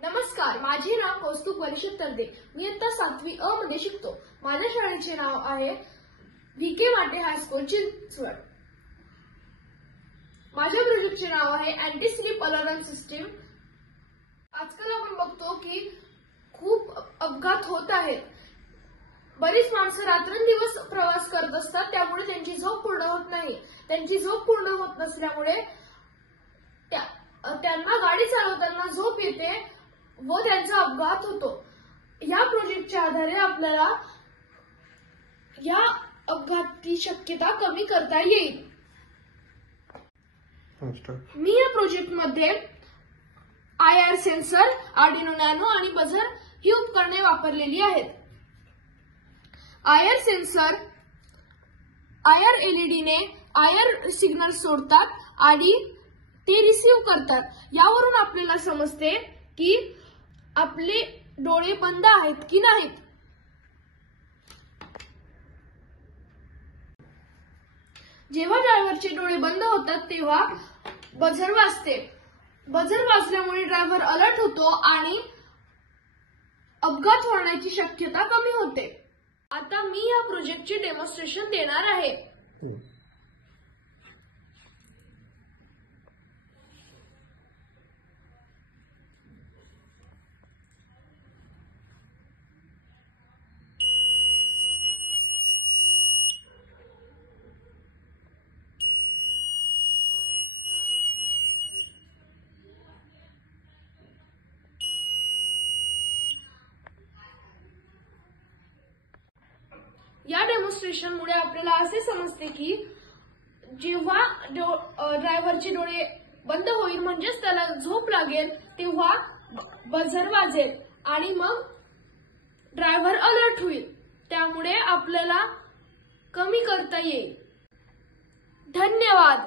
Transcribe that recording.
नमस्कार, माझे नाव कौस्तुभ परिषद तरदे. मी इयत्ता 7वी अ मध्ये शिकतो. माझ्या शाळेचे नाव आहे VK माटे हायस्कूल चिंचवड. माझ्या प्रोजेक्टचे नाव आहे अँटी स्लिप अलार्म सिस्टीम. आजकाल आपण बघतो की खूप अपघात होत आहेत. बरीच माणसं रात्रंदिवस प्रवास करत असतात, त्यामुळे त्यांची झोप पूर्ण होत नाही. त्यांची झोप पूर्ण होत नसल्यामुळे त्यांना गाडी चालवताना झोप येते व त्यांचा अपघात होतो. या प्रोजेक्टच्या आधारे आपल्याला या अपघाताची शक्यता कमी करता येईल. मी या प्रोजेक्टमध्ये IR सेन्सर, आर्डिनो नॅनो आणि बझर ही उपकरणे वापरलेली आहेत. IR सेन्सर IR LED ने IR सिग्नल सोडतात आणि ते रिसीव्ह करतात. यावरून आपल्याला समजते की आपले डोळे बंद आहेत की नाहीत. जेव्हा ड्रायव्हरचे डोळे बंद होतात तेव्हा बझर वाजते. बझर वाजल्यामुळे ड्रायव्हर अलर्ट होतो आणि अपघात होण्याची शक्यता कमी होते. आता मी या प्रोजेक्टचे डेमॉन्स्ट्रेशन देणार आहे. या डेमॉन्स्ट्रेशनमुळे आपल्याला असे समजते की जेव्हा ड्रायव्हरचे डोळे बंद होईल म्हणजेच त्याला झोप लागेल तेव्हा बझर वाजेल आणि मग ड्रायव्हर अलर्ट होईल. त्यामुळे आपल्याला कमी करता येईल. धन्यवाद.